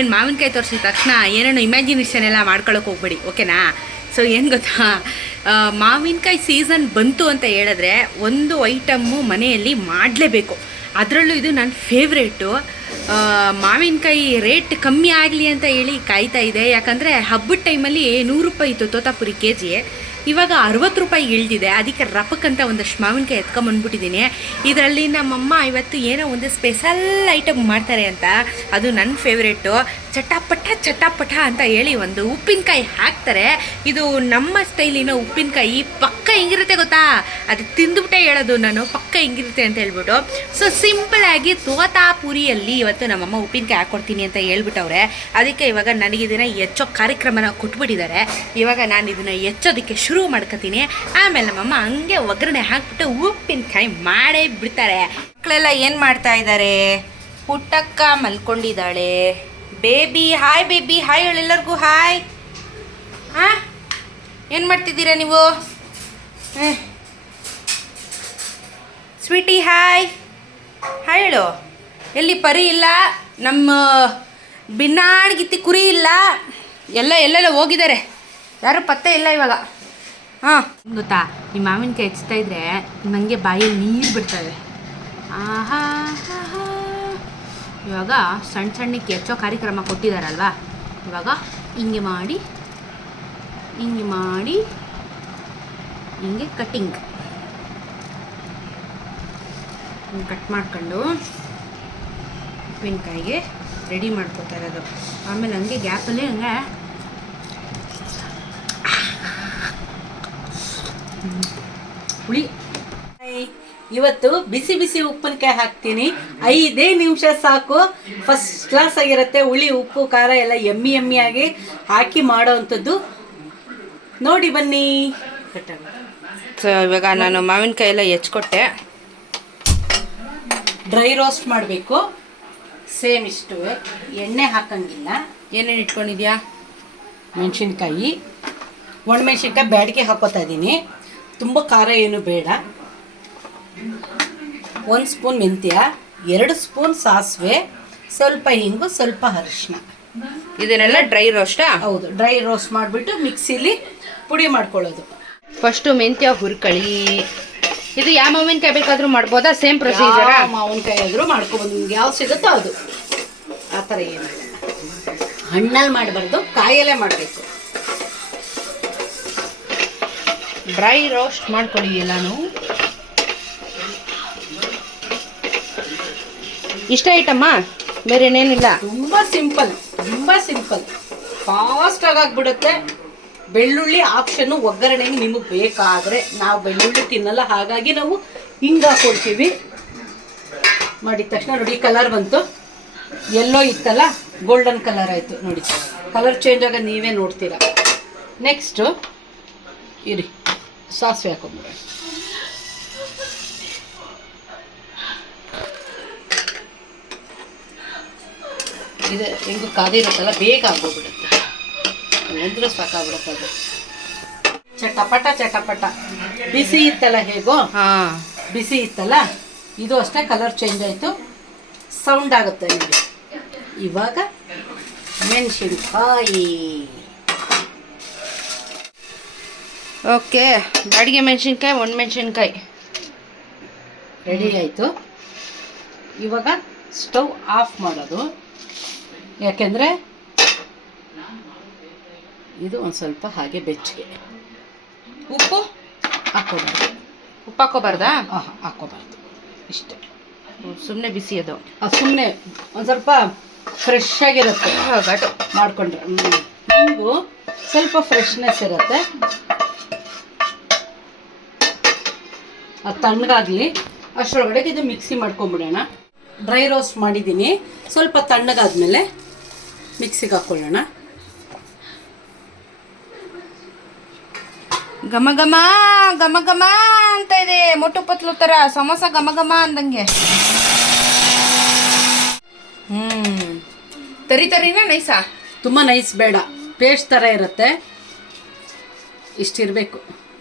ಏನು ಮಾವಿನಕಾಯಿ ತೋರಿಸಿದ ತಕ್ಷಣ ಏನೇನೋ ಇಮ್ಯಾಜಿನೇಷನ್ ಎಲ್ಲ ಮಾಡ್ಕೊಳಕ್ಕೆ ಹೋಗ್ಬೇಡಿ ಓಕೆನಾ ಸೊ ಏನು ಗೊತ್ತಾ? ಮಾವಿನಕಾಯಿ ಸೀಸನ್ ಬಂತು ಅಂತ ಹೇಳಿದ್ರೆ ಒಂದು ಐಟಮ್ಮು ಮನೆಯಲ್ಲಿ ಮಾಡಲೇಬೇಕು. ಅದರಲ್ಲೂ ಇದು ನನ್ನ ಫೇವ್ರೇಟು ಮಾವಿನಕಾಯಿ ರೇಟ್ ಕಮ್ಮಿ ಆಗಲಿ ಅಂತ ಹೇಳಿ ಕಾಯ್ತಾ ಇದೆ ಯಾಕಂದರೆ ಹಬ್ಬದ ಟೈಮಲ್ಲಿ ನೂರು ರೂಪಾಯಿ ಇತ್ತು, ತೋತಾಪುರಿ ಕೆ ಜಿ ಇವಾಗ ಅರವತ್ತು ರೂಪಾಯಿ ಇಳಿದಿದೆ. ಅದಕ್ಕೆ ರಪಕ್ಕಂತ ಒಂದಷ್ಟು ಮಾವಿನಕಾಯಿ ಎತ್ಕೊಂಬಂದ್ಬಿಟ್ಟಿದ್ದೀನಿ. ಇದರಲ್ಲಿ ನಮ್ಮಮ್ಮ ಇವತ್ತು ಏನೋ ಒಂದು ಸ್ಪೆಷಲ್ ಐಟಮ್ ಮಾಡ್ತಾರೆ ಅಂತ. ಅದು ನನ್ನ ಫೇವ್ರೇಟು ಚಟಾಪಟ ಚಟಾಪಟ ಅಂತ ಹೇಳಿ ಒಂದು ಉಪ್ಪಿನಕಾಯಿ ಹಾಕ್ತಾರೆ. ಇದು ನಮ್ಮ ಸ್ಟೈಲಿನ ಉಪ್ಪಿನಕಾಯಿ. ಪಕ್ಕ ಹೆಂಗಿರುತ್ತೆ ಗೊತ್ತಾ? ಅದು ತಿಂದುಬಿಟ್ಟೆ ಹೇಳೋದು ನಾನು. ಪಕ್ಕ ಹೆಂಗಿರುತ್ತೆ ಅಂತ ಹೇಳ್ಬಿಟ್ಟು. ಸೊ ಸಿಂಪಲಾಗಿ ತೋತಾಪುರಿಯಲ್ಲಿ ಇವತ್ತು ನಮ್ಮಮ್ಮ ಉಪ್ಪಿನಕಾಯಿ ಹಾಕ್ಕೊಡ್ತೀನಿ ಅಂತ ಹೇಳ್ಬಿಟ್ಟವ್ರೆ. ಅದಕ್ಕೆ ಇವಾಗ ನನಗೆ ಇದನ್ನು ಹೆಚ್ಚೋ ಕಾರ್ಯಕ್ರಮನ ಕೊಟ್ಬಿಟ್ಟಿದ್ದಾರೆ. ಇವಾಗ ನಾನು ಇದನ್ನು ಹೆಚ್ಚೋದಕ್ಕೆ ಶುರು ಮಾಡ್ಕೊತೀನಿ. ಆಮೇಲೆ ನಮ್ಮಮ್ಮ ಹಂಗೆ ಒಗ್ಗರಣೆ ಹಾಕ್ಬಿಟ್ಟು ಉಪ್ಪಿನಕಾಯಿ ಮಾಡೇ ಬಿಡ್ತಾರೆ. ಮಕ್ಕಳೆಲ್ಲ ಏನು ಮಾಡ್ತಾ ಇದ್ದಾರೆ ಪುಟ್ಟಕ್ಕ ಮಲ್ಕೊಂಡಿದ್ದಾಳೆ. ಬೇಬಿ, ಹಾಯ್ ಬೇಬಿ, ಹಾಯ್ ಎಲ್ಲರಿಗೂ ಹಾಯ್. ಹಾಂ ಏನು ಮಾಡ್ತಿದ್ದೀರಾ ನೀವು. Sweety, hi. ಹಾಯ್ ಹೇಳು. ಎಲ್ಲಿ ಪರಿ ಇಲ್ಲ? ನಮ್ಮ ಬಿನ್ನಾಣಗಿತ್ತಿ ಕುರಿ ಇಲ್ಲ? ಎಲ್ಲ ಎಲ್ಲೆಲ್ಲ ಹೋಗಿದ್ದಾರೆ. ಯಾರು ಪತ್ತೆ ಇಲ್ಲ ಇವಾಗ. ಹಾಂ. ಗೊತ್ತಾ? ನಿಮ್ಮ ಮಾವಿನಕಾಯಿ ಹೆಚ್ಚುತ್ತಾ ಇದ್ರೆ ನನಗೆ ಬಾಯಲ್ಲಿ ನೀರು ಬಿಡ್ತವೆ. ಆಹಾ. ಇವಾಗ ಸಣ್ಣ ಸಣ್ಣಕ್ಕೆ ಹೆಚ್ಚೋ ಕಾರ್ಯಕ್ರಮ ಕೊಟ್ಟಿದ್ದಾರಲ್ವಾ ಇವಾಗ ಹಿಂಗೆ ಮಾಡಿ ಹಿಂಗೆ ಮಾಡಿ, ಹಿಂಗೆ ಕಟ್ಟಿಂಗ್ ಕಟ್ ಮಾಡ್ಕೊಂಡು ಉಪ್ಪಿನಕಾಯಿಗೆ ರೆಡಿ ಮಾಡ್ಕೊತಾ ಇರೋದು. ಆಮೇಲೆ ಹಂಗೆ ಗ್ಯಾಪಲ್ಲಿ ಹಂಗೆ ಹುಳಿ. ಇವತ್ತು ಬಿಸಿ ಬಿಸಿ ಉಪ್ಪಿನಕಾಯಿ ಹಾಕ್ತೀನಿ. ಐದೇ ನಿಮಿಷ ಸಾಕು. ಫಸ್ಟ್ ಕ್ಲಾಸ್ ಆಗಿರುತ್ತೆ. ಹುಳಿ ಉಪ್ಪು ಖಾರ ಎಲ್ಲ ಎಮ್ಮಿ ಎಮ್ಮಿ ಆಗಿ ಹಾಕಿ ಮಾಡೋ ಅಂಥದ್ದು ನೋಡಿ ಬನ್ನಿ. ಸೊ ಇವಾಗ ನಾನು ಮಾವಿನಕಾಯಿ ಎಲ್ಲ ಹೆಚ್ಕೊಟ್ಟೆ. ಡ್ರೈ ರೋಸ್ಟ್ ಮಾಡಬೇಕು. ಸೇಮ್ ಇಷ್ಟು. ಎಣ್ಣೆ ಹಾಕಂಗಿಲ್ಲ. ಏನೇನು ಇಟ್ಕೊಂಡಿದ್ಯಾ? ಮೆಣಸಿನ್ಕಾಯಿ. ಒಣಮೆಣ್ಸಿನ್ಕಾಯಿ ಬ್ಯಾಡಿಗೆ ಹಾಕೋತಾ ಇದ್ದೀನಿ ತುಂಬ ಖಾರ ಏನು ಬೇಡ. ಒಂದು ಸ್ಪೂನ್ ಮೆಂತ್ಯ ಎರಡು ಸ್ಪೂನ್ ಸಾಸಿವೆ ಸ್ವಲ್ಪ ಹಿಂಗು ಸ್ವಲ್ಪ ಅರಿಶಿನ ಇದನ್ನೆಲ್ಲ ಡ್ರೈ ರೋಸ್ಟಾ? ಹೌದು ಡ್ರೈ ರೋಸ್ಟ್ ಮಾಡಿಬಿಟ್ಟು ಮಿಕ್ಸಿಲಿ ಪುಡಿ ಮಾಡ್ಕೊಳ್ಳೋದು. ಫಸ್ಟು ಮೆಂತ್ಯ ಹುರ್ಕಳಿ. ಇದು ಯಾವ ಮಾವಿನಕಾಯಿ ಬೇಕಾದರೂ ಮಾಡ್ಬೋದಾ? Same procedure? ಮಾವಿನಕಾಯಿ ಆದರೂ ಮಾಡ್ಕೊಬೋದು. ನಿಮ್ಗೆ ಯಾವ್ದು ಸಿಗುತ್ತೋ ಅದು. ಆ ಥರ ಏನು ಹಣ್ಣಲ್ಲಿ ಮಾಡಬಾರ್ದು ಕಾಯಲ್ಲೇ ಮಾಡಬೇಕು. ಡ್ರೈ ರೋಸ್ಟ್ ಮಾಡ್ಕೊಳ್ಳಿ ಎಲ್ಲಾನು. ಇಷ್ಟ ಐಟಮ್ಮ? ಬೇರೆ ಏನೇನಿಲ್ಲ? ತುಂಬ ಸಿಂಪಲ್ ತುಂಬ ಸಿಂಪಲ್. ಫಾಸ್ಟಾಗಿ ಆಗ್ಬಿಡುತ್ತೆ. ಬೆಳ್ಳುಳ್ಳಿ ಆಪ್ಷನ್ನು ಒಗ್ಗರಣೆಗೆ ನಿಮಗೆ ಬೇಕಾದರೆ ನಾವು ಬೆಳ್ಳುಳ್ಳಿ ತಿನ್ನಲ್ಲ, ಹಾಗಾಗಿ ನಾವು ಹಿಂಗೆ ಹಾಕೊಳ್ತೀವಿ. ಮಾಡಿದ ತಕ್ಷಣ ನೋಡಿ ಕಲರ್ ಬಂತು. ಎಲ್ಲೋ ಇತ್ತಲ್ಲ ಗೋಲ್ಡನ್ ಕಲರ್ ಆಯಿತು ನೋಡಿ. ಕಲರ್ ಚೇಂಜ್ ಆಗ ನೀವೇ ನೋಡ್ತೀರಾ. ನೆಕ್ಸ್ಟು ಇರಿ. ಸಾಸಿವೆ ಹಾಕೊಂಬಿಡೋಣ ಇದು ಹೆಂಗು ಕಾದಿರುತ್ತಲ್ಲ ಬೇಗ ಆಗೋಗ್ಬಿಡುತ್ತೆ ಅಂದ್ರೆ ಸಾಕಾಗ್ಬಿಡುತ್ತೆ ಅದು. ಚಟಪಟ ಚಟಪಟ. ಬಿಸಿ ಇತ್ತಲ್ಲ ಹೇಗೋ? ಹಾಂ. ಬಿಸಿ ಇತ್ತಲ್ಲ? ಇದು ಅಷ್ಟೇ ಕಲರ್ ಚೇಂಜ್ ಆಯಿತು. ಸೌಂಡ್ ಆಗುತ್ತೆ ನೋಡಿ ಇವಾಗ ಮೆಣಸಿನ್ಕಾಯಿ. ಓಕೆ ಬಾಡಿಗೆ ಮೆಣಸಿನ್ಕಾಯಿ ಒಣ ಮೆಣಸಿನ್ಕಾಯಿ. ರೆಡಿ ಆಯಿತು. ಇವಾಗ ಸ್ಟವ್ ಆಫ್ ಮಾಡೋದು. ಯಾಕೆಂದರೆ ಇದು ಒಂದು ಸ್ವಲ್ಪ ಹಾಗೆ ಬೆಚ್ಚಗೆ. ಉಪ್ಪು? ಹಾಕೋಬಾರ್ದು ಉಪ್ಪು ಹಾಕೋಬಾರ್ದಾ ಹಾಂ ಹಾಕೋಬಾರ್ದು ಇಷ್ಟೇ. ಸುಮ್ಮನೆ ಬಿಸಿ ಅದು. ಸುಮ್ಮನೆ ಒಂದು ಸ್ವಲ್ಪ ಫ್ರೆಶ್ ಆಗಿರುತ್ತೆ. ಮಾಡಿಕೊಂಡ್ರೆ. ಹಿಂಗು ಸ್ವಲ್ಪ ಫ್ರೆಶ್ನೆಸ್ ಇರುತ್ತೆ. ಅದು ತಣ್ಣಗಾಗಲಿ. ಅಷ್ಟರೊಳಗಡೆ ಇದು ಮಿಕ್ಸಿ ಮಾಡ್ಕೊಂಬಿಡೋಣ. ಡ್ರೈ ರೋಸ್ಟ್ ಮಾಡಿದ್ದೀನಿ. ಸ್ವಲ್ಪ ತಣ್ಣಗಾದ್ಮೇಲೆ ಮಿಕ್ಸಿಗೆ ಹಾಕ್ಕೊಳ್ಳೋಣ ಘಮ ಘಮ ಘಮ ಘಮ ಅಂತ ಇದೆ. ಮೊಟ್ಟು ಪತ್ಲು ಥರ ಸಮೋಸ ಘಮ ಘಮ ಅಂದಂಗೆ. ಹ್ಮ್. ತರಿ ತರಿನ ನೈಸಾ? ತುಂಬ ನೈಸ್ ಬೇಡ. ಪೇಸ್ಟ್ ಥರ ಇರುತ್ತೆ. ಇಷ್ಟಿರಬೇಕು.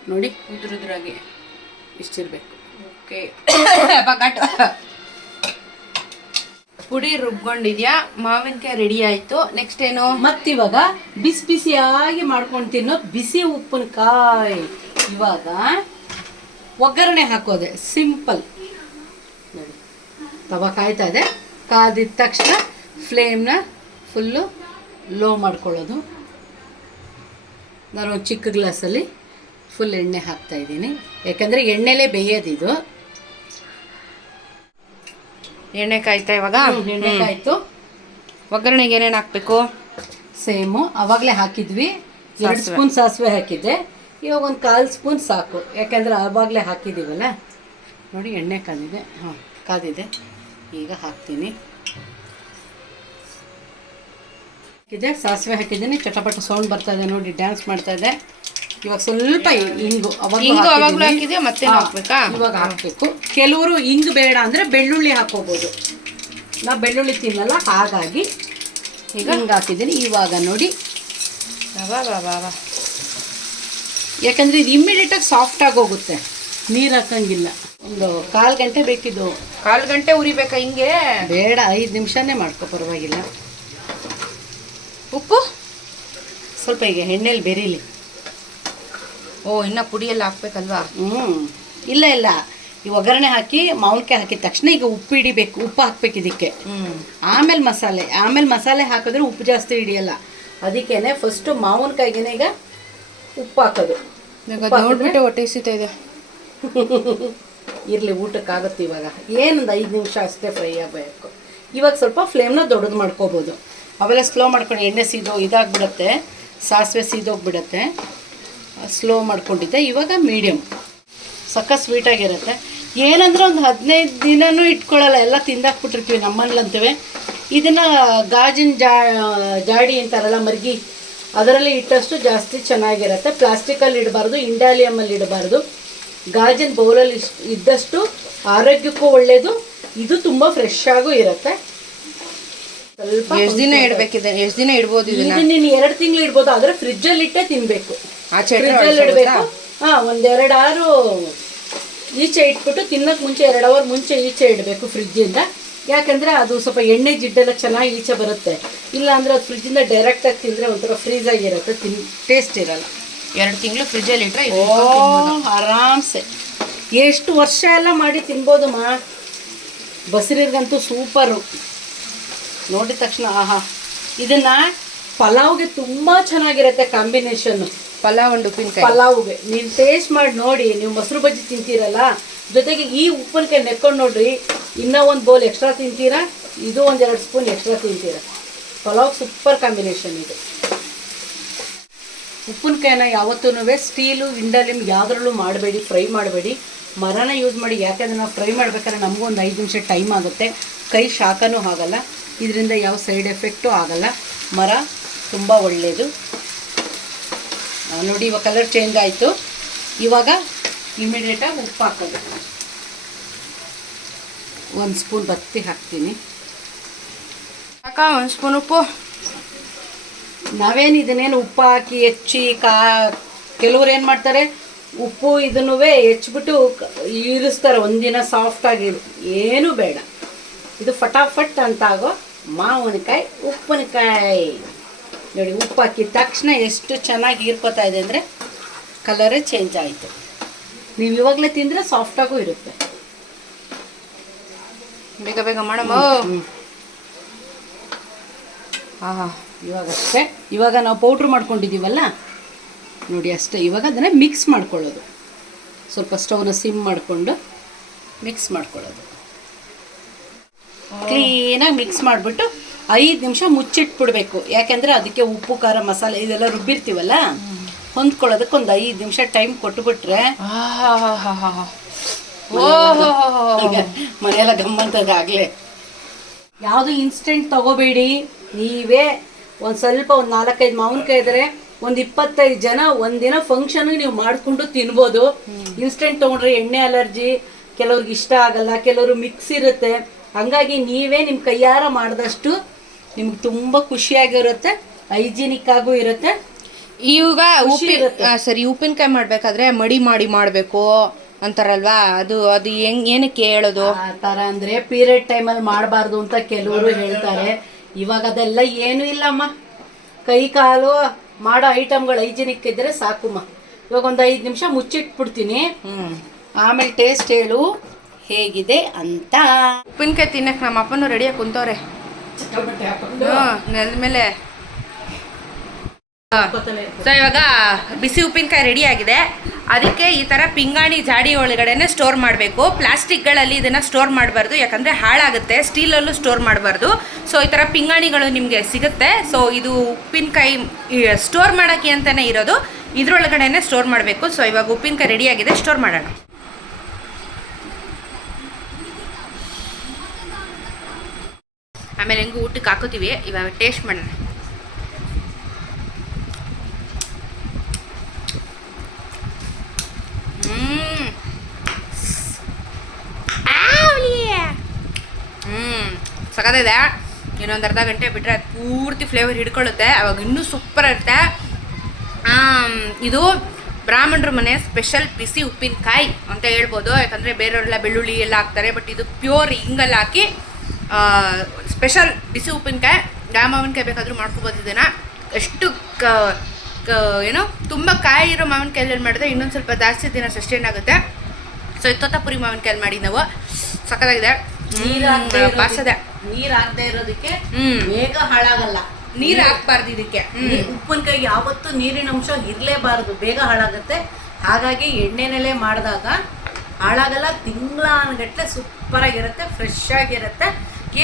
ನೋಡಿ. ಉದುರುದ್ರಾಗಿ. ಇಷ್ಟಿರಬೇಕು. ಓಕೆ ಬಗಾಟು ಪುಡಿ ರುಬ್ಕೊಂಡಿದ್ಯಾ? ಮಾವಿನಕಾಯಿ ರೆಡಿ ಆಯ್ತು. ನೆಕ್ಸ್ಟ್ ಏನು? ಮತ್ತಿವಾಗ ಬಿಸಿ ಬಿಸಿಯಾಗಿ ಮಾಡ್ಕೊಂಡು ತಿನ್ನೋ ಬಿಸಿ ಉಪ್ಪಿನಕಾಯಿ. ಇವಾಗ ಒಗ್ಗರಣೆ ಹಾಕೋದೆ. ಸಿಂಪಲ್ ನೋಡಿ. ತವ ಕಾಯ್ತಾ ಇದೆ. ಕಾದಿದ ತಕ್ಷಣ ಫ್ಲೇಮ್ನ ಫುಲ್ಲು ಲೋ ಮಾಡ್ಕೊಳ್ಳೋದು. ನಾನು ಚಿಕ್ಕ ಗ್ಲಾಸಲ್ಲಿ ಫುಲ್ ಎಣ್ಣೆ ಹಾಕ್ತಾ ಇದ್ದೀನಿ. ಯಾಕಂದರೆ ಎಣ್ಣೆಲೇ ಬೇಯೋದಿದು. ಎಣ್ಣೆ ಕಾಯ್ತಾ ಇವಾಗ? ಎಣ್ಣೆ ಕಾಯ್ತು. ಒಗ್ಗರಣೆಗೆ ಏನೇನು ಹಾಕ್ಬೇಕು? ಸೇಮು. ಅವಾಗಲೇ ಹಾಕಿದ್ವಿ. ಎರಡು ಸ್ಪೂನ್ ಸಾಸಿವೆ ಹಾಕಿದ್ದೆ. ಇವಾಗ ಒಂದು ಕಾಲು ಸ್ಪೂನ್ ಸಾಕು. ಯಾಕಂದರೆ ಆವಾಗಲೇ ಹಾಕಿದ್ದೀವಲ್ಲ ನೋಡಿ ಎಣ್ಣೆ ಕಾದಿದೆ. ಹಾಂ ಕಾದಿದೆ. ಈಗ ಹಾಕ್ತೀನಿ. ಹಾಕಿದೆ ಸಾಸಿವೆ ಹಾಕಿದ್ದೀನಿ. ಚಟಪಟ ಸೌಂಡ್ ಬರ್ತಾ ಇದೆ ನೋಡಿ ಡ್ಯಾನ್ಸ್ ಮಾಡ್ತಾ ಇದೆ. ಇವಾಗ ಸ್ವಲ್ಪ ಇಂಗು ಅವಾಗ ಅವಾಗಲೂ ಹಾಕಿದ್ಯಾ? ಮತ್ತೆ ಹಾಕ್ಬೇಕಾ? ಇವಾಗ ಹಾಕಬೇಕು. ಕೆಲವರು ಇಂಗು ಬೇಡ ಅಂದ್ರೆ ಬೆಳ್ಳುಳ್ಳಿ ಹಾಕೋಬಹುದು ನಾ ಬೆಳ್ಳುಳ್ಳಿ ತಿನ್ನಲ್ಲ ಹಾಗಾಗಿ ಈಗ ಹಿಂಗ್ ಹಾಕಿದ್ದೀನಿ ಇವಾಗ ನೋಡಿ. ಯಾಕಂದ್ರೆ ಇದು ಇಮ್ಮಿಡಿಯೇಟಾಗಿ ಸಾಫ್ಟ್ ಆಗಿ ಹೋಗುತ್ತೆ. ನೀರು ಹಾಕಂಗಿಲ್ಲ. ಒಂದು ಕಾಲು ಗಂಟೆ ಬೇಕಿದ್ದು. ಕಾಲು ಗಂಟೆ ಉರಿಬೇಕಾ ಹಿಂಗೆ? ಬೇಡ ಐದು ನಿಮಿಷನೇ ಮಾಡ್ಕೊ ಪರವಾಗಿಲ್ಲ. ಉಪ್ಪು? ಸ್ವಲ್ಪ ಈಗ ಎಣ್ಣೆಲಿ ಬೆರೀಲಿ. ಓ ಇನ್ನ ಪುಡಿಯಲ್ಲಿ ಹಾಕ್ಬೇಕಲ್ವಾ? ಹ್ಞೂ ಇಲ್ಲ ಇಲ್ಲ. ಈ ಒಗ್ಗರಣೆ ಹಾಕಿ ಮಾವಿನಕಾಯಿ ಹಾಕಿದ ತಕ್ಷಣ ಈಗ ಉಪ್ಪು ಹಿಡಿಬೇಕು. ಉಪ್ಪು ಹಾಕ್ಬೇಕು ಇದಕ್ಕೆ. ಆಮೇಲೆ ಮಸಾಲೆ. ಆಮೇಲೆ ಮಸಾಲೆ ಹಾಕಿದ್ರೆ ಉಪ್ಪು ಜಾಸ್ತಿ ಹಿಡಿಯಲ್ಲ. ಅದಕ್ಕೇನೆ ಫಸ್ಟು ಮಾವಿನಕಾಯಿಗೆ ಈಗ ಉಪ್ಪು ಹಾಕೋದು. ನೋಡ್ಬಿಟ್ಟು ಹೊಟ್ಟೆ ಇದೆ. ಇರಲಿ ಊಟಕ್ಕಾಗುತ್ತೆ ಇವಾಗ. ಏನೊಂದು ಐದು ನಿಮಿಷ ಅಷ್ಟೇ ಫ್ರೈ ಆಗಬೇಕು. ಇವಾಗ ಸ್ವಲ್ಪ ಫ್ಲೇಮ್ನ ದೊಡ್ಡದು ಮಾಡ್ಕೋಬೋದು. ಅವೆಲ್ಲ ಸ್ಲೋ ಮಾಡ್ಕೊಂಡು ಎಣ್ಣೆ ಸೀದೋ ಇದಾಗ್ಬಿಡುತ್ತೆ. ಸಾಸಿವೆ ಸೀದೋಗ್ಬಿಡುತ್ತೆ. ಸ್ಲೋ ಮಾಡ್ಕೊಂಡಿದ್ದೆ. ಇವಾಗ ಮೀಡಿಯಮ್ ಸಕ್ಕ ಸ್ವೀಟಾಗಿರುತ್ತೆ ಏನಂದ್ರೆ ಒಂದು ಹದಿನೈದು ದಿನನೂ ಇಟ್ಕೊಳ್ಳಲ್ಲ ಎಲ್ಲ ತಿಂದಾಕ್ಬಿಟ್ಟಿರ್ತೀವಿ ನಮ್ಮನೇಲಂತೇವೆ ಇದನ್ನು ಗಾಜಿನ ಜಾ ಜಾಡಿ ಅಂತಾರಲ್ಲ ಮರ್ಗಿ ಅದರಲ್ಲಿ ಇಟ್ಟಷ್ಟು ಜಾಸ್ತಿ ಚೆನ್ನಾಗಿರುತ್ತೆ. ಪ್ಲಾಸ್ಟಿಕಲ್ಲಿ ಇಡಬಾರ್ದು ಇಂಡಾಲಿಯಮಲ್ಲಿ ಇಡಬಾರ್ದು. ಗಾಜಿನ ಬೌಲಲ್ಲಿ ಇದ್ದಷ್ಟು ಆರೋಗ್ಯಕ್ಕೂ ಒಳ್ಳೆಯದು ಇದು ತುಂಬ ಫ್ರೆಶ್ ಆಗೂ ಇರುತ್ತೆ. ಸ್ವಲ್ಪ ಎಷ್ಟು ದಿನ ಇಡಬೇಕಿದೆ? ಎಷ್ಟು ದಿನ ಇಡ್ಬೋದು ಇದನ್ನ? ಇದು ನೀನು ಎರಡು ತಿಂಗಳು ಇಡ್ಬೋದು ಆದರೆ ಫ್ರಿಜ್ಜಲ್ಲಿ ಇಟ್ಟೇ ತಿನ್ನಬೇಕು ಇಡಬೇಕು. ಹಾಂ ಒಂದೆರಡು ಆರು ಈಚೆ ಇಟ್ಬಿಟ್ಟು ತಿನ್ನೋಕೆ ಮುಂಚೆ ಎರಡು ಅವರ್ ಮುಂಚೆ ಈಚೆ ಇಡಬೇಕು ಫ್ರಿಜ್ಜಿಂದ ಯಾಕಂದರೆ ಅದು ಸ್ವಲ್ಪ ಎಣ್ಣೆ ಜಿಡ್ಡೆಲ್ಲ ಚೆನ್ನಾಗಿ ಈಚೆ ಬರುತ್ತೆ. ಇಲ್ಲ ಅಂದರೆ ಅದು ಫ್ರಿಜ್ಜಿಂದ ಡೈರೆಕ್ಟಾಗಿ ತಿಂದರೆ ಒಂಥರ ಫ್ರೀಸ್ ಆಗಿರುತ್ತೆ ತಿನ್ ಟೇಸ್ಟ್ ಇರಲ್ಲ. ಎರಡು ತಿಂಗಳು ಫ್ರಿಜ್ಜಲ್ಲಿ ಇಟ್ರೆ ಓ ಆರಾಮ್ಸೆ. ಎಷ್ಟು ವರ್ಷ ಎಲ್ಲ ಮಾಡಿ ತಿನ್ಬೋದು ಮಾ. ಬಸರಿಗಂತೂ ಸೂಪರು. ನೋಡಿದ ತಕ್ಷಣ ಆಹಾ. ಇದನ್ನ ಪಲಾವ್ಗೆ ತುಂಬ ಚೆನ್ನಾಗಿರುತ್ತೆ ಕಾಂಬಿನೇಷನ್ ಪಲಾವ್ ಒಂದು ಉಪ್ಪಿನಕಾಯಿ. ಪಲಾವ್ಗೆ. ನೀವು ಟೇಸ್ಟ್ ಮಾಡಿ ನೋಡಿ, ನೀವು ಮೊಸರು ಬಜ್ಜಿ ತಿಂತೀರಲ್ಲ, ಜೊತೆಗೆ ಈ ಉಪ್ಪಿನಕಾಯಿ ನೆಕ್ಕೊಂಡು ನೋಡ್ರಿ, ಇನ್ನೂ ಒಂದು ಬೌಲ್ ಎಕ್ಸ್ಟ್ರಾ ತಿಂತೀರಾ, ಇದು ಒಂದೆರಡು ಸ್ಪೂನ್ ಎಕ್ಸ್ಟ್ರಾ ತಿಂತೀರಾ. ಪಲಾವ್ ಸೂಪರ್ ಕಾಂಬಿನೇಷನ್ ಇದು. ಉಪ್ಪಿನಕಾಯಿನ ಯಾವತ್ತೂ ಸ್ಟೀಲು ಇಂಡಲಿಮ್ ಯಾವ್ದ್ರಲ್ಲೂ ಮಾಡಬೇಡಿ ಫ್ರೈ ಮಾಡಬೇಡಿ. ಮರನ ಯೂಸ್ ಮಾಡಿ ಯಾಕೆ ನಾವು ಫ್ರೈ ಮಾಡ್ಬೇಕಾದ್ರೆ ನಮಗೂ ಒಂದು ಐದು ನಿಮಿಷ ಟೈಮ್ ಆಗುತ್ತೆ. ಕೈ ಶಾಖನೂ ಆಗಲ್ಲ, ಇದರಿಂದ ಯಾವ ಸೈಡ್ ಎಫೆಕ್ಟು ಆಗಲ್ಲ. ಮರ ತುಂಬ ಒಳ್ಳೆಯದು ನೋಡಿ ಇವಾಗ ಕಲರ್ ಚೇಂಜ್ ಆಯಿತು. ಇವಾಗ ಇಮಿಡಿಯೇಟಾಗಿ ಉಪ್ಪು ಹಾಕೋದು. ಒಂದು ಸ್ಪೂನ್ ಬತ್ತಿ ಹಾಕ್ತೀನಿ. ಅಕ್ಕ ಒಂದು ಸ್ಪೂನ್ ಉಪ್ಪು. ನಾವೇನು ಇದನ್ನೇನು ಉಪ್ಪು ಹಾಕಿ ಹೆಚ್ಚಿ ಕಾ ಕೆಲವ್ರು ಏನು ಮಾಡ್ತಾರೆ ಉಪ್ಪು ಇದನ್ನು ಹೆಚ್ಚಿಬಿಟ್ಟು ಇರಿಸ್ತಾರೆ. ಒಂದಿನ ಸಾಫ್ಟಾಗಿ ಏನೂ ಬೇಡ. ಇದು ಫಟಾಫಟ್ ಅಂತ ಆಗೋ ಮಾವಿನಕಾಯಿ ಉಪ್ಪಿನಕಾಯಿ. ನೋಡಿ ಉಪ್ಪು ಹಾಕಿದ ತಕ್ಷಣ ಎಷ್ಟು ಚೆನ್ನಾಗಿ ಹೀರ್ಕೋತಾ ಇದೆ ಅಂದರೆ ಕಲರೇ ಚೇಂಜ್ ಆಯಿತು. ನೀವು ಇವಾಗಲೇ ತಿಂದರೆ ಸಾಫ್ಟಾಗೂ ಇರುತ್ತೆ. ಬೇಗ ಬೇಗ ಮಾಡಮ್ಮ. ಆಹಾ ಇವಾಗ ಅಷ್ಟೇ. ಇವಾಗ ನಾವು ಪೌಡ್ರ್ ಮಾಡ್ಕೊಂಡಿದ್ದೀವಲ್ಲ? ನೋಡಿ ಅಷ್ಟೇ. ಇವಾಗ ಅದನ್ನು ಮಿಕ್ಸ್ ಮಾಡ್ಕೊಳ್ಳೋದು. ಸ್ವಲ್ಪ ಸ್ಟವ್ನ ಸಿಮ್ ಮಾಡಿಕೊಂಡು ಮಿಕ್ಸ್ ಮಾಡ್ಕೊಳ್ಳೋದು. ಕ್ಲೀನಾಗಿ ಮಿಕ್ಸ್ ಮಾಡಿಬಿಟ್ಟು ಐದು ನಿಮಿಷ ಮುಚ್ಚಿಟ್ಬಿಡ್ಬೇಕು. ಯಾಕೆಂದ್ರೆ ಅದಕ್ಕೆ ಉಪ್ಪು ಖಾರ ಮಸಾಲೆ ಇದೆಲ್ಲ ರುಬ್ಬಿರ್ತೀವಲ್ಲ? ಹೊಂದ್ಕೊಳ್ಳೋದಕ್ಕೆ ಒಂದು ಐದು ನಿಮಿಷ ಟೈಮ್ ಕೊಟ್ಟುಬಿಟ್ರೆ ಬಿಟ್ರೆ ಮನೆಯೆಲ್ಲ ಗಮ್ಮಂತದಾಗಲೇ. ಯಾವುದು ಇನ್ಸ್ಟೆಂಟ್ ತಗೋಬೇಡಿ. ನೀವೇ ಒಂದ್ ಸ್ವಲ್ಪ ಒಂದು ನಾಲ್ಕೈದು ಮಾವಿನಕಾಯಿ ಇದ್ರೆ ಒಂದು ಇಪ್ಪತ್ತೈದು ಜನ ಒಂದಿನ ಫಂಕ್ಷನ್ಗೆ ನೀವು ಮಾಡಿಕೊಂಡು ತಿನ್ಬೋದು. ಇನ್ಸ್ಟೆಂಟ್ ತಗೊಂಡ್ರೆ ಎಣ್ಣೆ ಅಲರ್ಜಿ ಕೆಲವ್ರಿಗೆ ಇಷ್ಟ ಆಗಲ್ಲ ಕೆಲವರು ಮಿಕ್ಸ್ ಇರುತ್ತೆ. ಹಂಗಾಗಿ ನೀವೇ ನಿಮ್ಮ ಕೈಯಾರ ಮಾಡಿದಷ್ಟು ನಿಮ್ಗೆ ತುಂಬ ಖುಷಿಯಾಗಿರುತ್ತೆ ಹೈಜಿನಿಕ್ ಆಗೂ ಇರುತ್ತೆ. ಈಗ ಖುಷಿ ಉಪ್ಪಿ ಇರುತ್ತೆ. ಆ, ಸರಿ ಉಪ್ಪಿನಕಾಯಿ ಮಾಡ್ಬೇಕಾದ್ರೆ ಮಡಿ ಮಾಡಿ ಮಾಡಬೇಕು ಅಂತಾರಲ್ವಾ? ಅದು ಅದು ಹೆಂಗ್ ಏನಕ್ಕೆ ಹೇಳೋದು? ಆ ಥರ ಅಂದರೆ ಪೀರಿಯಡ್ ಟೈಮಲ್ಲಿ ಮಾಡಬಾರ್ದು ಅಂತ ಕೆಲವರು ಹೇಳ್ತಾರೆ. ಇವಾಗ ಅದೆಲ್ಲ ಏನೂ ಇಲ್ಲಮ್ಮ. ಕೈ ಕಾಲು ಮಾಡೋ ಐಟಮ್ಗಳು ಹೈಜಿನಿಕ್ ಇದ್ದರೆ ಸಾಕುಮ್ಮ. ಇವಾಗ ಒಂದು ಐದು ನಿಮಿಷ ಮುಚ್ಚಿಟ್ಬಿಡ್ತೀನಿ. ಆಮೇಲೆ ಟೇಸ್ಟ್ ಹೇಳು ಹೇಗಿದೆ ಅಂತ. ಉಪ್ಪಿನಕಾಯಿ ತಿನ್ನಕ್ಕೆ ನಮ್ಮ ಅಪ್ಪನೂ ರೆಡಿಯಾಗಿ ಕುಂತವ್ರೆ. ನೆಲದ ಮೇಲೆ ಸೊ ಇವಾಗ ಬಿಸಿ ಉಪ್ಪಿನಕಾಯಿ ರೆಡಿ ಆಗಿದೆ. ಅದಕ್ಕೆ ಈ ಥರ ಪಿಂಗಾಣಿ ಜಾಡಿ ಒಳಗಡೆನೆ ಸ್ಟೋರ್ ಮಾಡಬೇಕು. ಪ್ಲಾಸ್ಟಿಕ್ಗಳಲ್ಲಿ ಇದನ್ನು ಸ್ಟೋರ್ ಮಾಡಬಾರ್ದು. ಯಾಕಂದರೆ ಹಾಳಾಗುತ್ತೆ. ಸ್ಟೀಲಲ್ಲೂ ಸ್ಟೋರ್ ಮಾಡಬಾರ್ದು. ಸೊ ಈ ಥರ ಪಿಂಗಾಣಿಗಳು ನಿಮಗೆ ಸಿಗುತ್ತೆ. ಸೊ ಇದು ಉಪ್ಪಿನಕಾಯಿ ಸ್ಟೋರ್ ಮಾಡೋಕ್ಕೆ ಅಂತಲೇ ಇರೋದು. ಇದ್ರೊಳಗಡೆನೆ ಸ್ಟೋರ್ ಮಾಡಬೇಕು. ಸೊ ಇವಾಗ ಉಪ್ಪಿನಕಾಯಿ ಆಗಿದೆ. ಸ್ಟೋರ್ ಮಾಡೋಣ. ಆಮೇಲೆ ಹೆಂಗೂ ಊಟಕ್ಕೆ ಹಾಕೋತೀವಿ. ಇವಾಗ ಟೇಸ್ಟ್ ಮಾಡೋಣ. ಸಗದಿದೆ ಇನ್ನೊಂದು ಅರ್ಧ ಗಂಟೆ ಬಿಟ್ಟರೆ ಅದು ಪೂರ್ತಿ ಫ್ಲೇವರ್ ಹಿಡ್ಕೊಳ್ಳುತ್ತೆ. ಅವಾಗ ಇನ್ನೂ ಸೂಪರ್ ಇರುತ್ತೆ. ಇದು ಬ್ರಾಹ್ಮಣರ ಮನೆ ಸ್ಪೆಷಲ್ ಬಿಸಿ ಉಪ್ಪಿನಕಾಯಿ ಅಂತ ಹೇಳ್ಬೋದು. ಯಾಕಂದರೆ ಬೇರೆಯವರೆಲ್ಲ ಬೆಳ್ಳುಳ್ಳಿ ಎಲ್ಲ ಹಾಕ್ತಾರೆ. ಬಟ್ ಇದು ಪ್ಯೂರ್ ಹಿಂಗಲ್ಲಿ ಹಾಕಿ ಸ್ಪೆಷಲ್ ಬಿಸಿ ಉಪ್ಪಿನಕಾಯಿ ಮಾವಿನಕಾಯಿ ಬೇಕಾದರೂ ಮಾಡ್ಕೊಬೋದು ಇದನ್ನು ಎಷ್ಟು ಕ ಏನೋ ತುಂಬ ಕಾಯಿ ಇರೋ ಮಾವಿನಕಾಯಲ್ಲಿ ಮಾಡಿದ್ರೆ ಇನ್ನೊಂದು ಸ್ವಲ್ಪ ಜಾಸ್ತಿ ದಿನ ಸಸ್ಟೈನ್ ಆಗುತ್ತೆ. ಸೊ ಇತ್ತೊತ್ತಪುರಿ ಮಾವಿನಕಾಯಲ್ಲಿ ಮಾಡಿ ನಾವು. ಸಕ್ಕತ್ತಾಗಿದೆ ನೀರ್ ಬಾರ್ಸದೆ ನೀರು ಹಾಕದೆ ಇರೋದಕ್ಕೆ ಹ್ಮ್. ಬೇಗ ಹಾಳಾಗಲ್ಲ. ನೀರು ಹಾಕ್ಬಾರ್ದು ಇದಕ್ಕೆ. ಉಪ್ಪಿನಕಾಯಿ ಯಾವತ್ತೂ ನೀರಿನ ಅಂಶ ಇರಲೇಬಾರದು. ಬೇಗ ಹಾಳಾಗುತ್ತೆ. ಹಾಗಾಗಿ ಎಣ್ಣೆನಲ್ಲೇ ಮಾಡಿದಾಗ ಹಾಳಾಗಲ್ಲ. ತಿಂಗ್ಳಗಟ್ಲೆ ಸೂಪರ್ ಆಗಿರುತ್ತೆ ಫ್ರೆಶ್ ಆಗಿರುತ್ತೆ.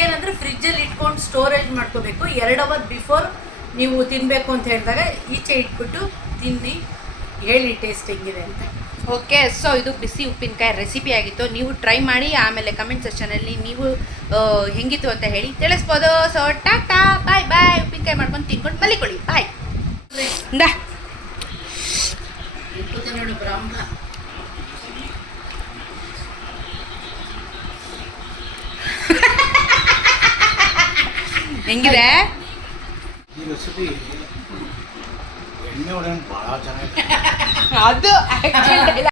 ಏನಂದ್ರೆ ಫ್ರಿಜ್ಜಲ್ಲಿ ಇಟ್ಕೊಂಡು ಸ್ಟೋರೇಜ್ ಮಾಡ್ಕೋಬೇಕು. ಎರಡು ಅವರ್ ಬಿಫೋರ್ ನೀವು ತಿನ್ನಬೇಕು ಅಂತ ಹೇಳಿದಾಗ ಈಚೆ ಇಟ್ಬಿಟ್ಟು ತಿನ್ನಿ. ಹೇಳಿ ಟೇಸ್ಟ್ ಹೆಂಗಿದೆ ಅಂತ. ಓಕೆ ಸೊ ಇದು ಬಿಸಿ ಉಪ್ಪಿನಕಾಯಿ ರೆಸಿಪಿ ಆಗಿತ್ತು. ನೀವು ಟ್ರೈ ಮಾಡಿ ಆಮೇಲೆ ಕಮೆಂಟ್ ಸೆಕ್ಷನಲ್ಲಿ ನೀವು ಹೆಂಗಿತ್ತು ಅಂತ ಹೇಳಿ ತಿಳಿಸ್ಬೋದು. ಸೊ ಟಾಟಾ ಬಾಯ್ ಬಾಯ್ ಉಪ್ಪಿನಕಾಯಿ ಮಾಡ್ಕೊಂಡು ತಿನ್ಕೊಂಡು ಮಲಿಕೊಳ್ಳಿ. ಬಾಯ್ ಹೆಂಗಿದೆ ಈ ರೆಸಿಪಿ ಎಣ್ಣೆ ಒಳಗೆ ಭಾಳ ಚೆನ್ನಾಗಿದೆ ಅದು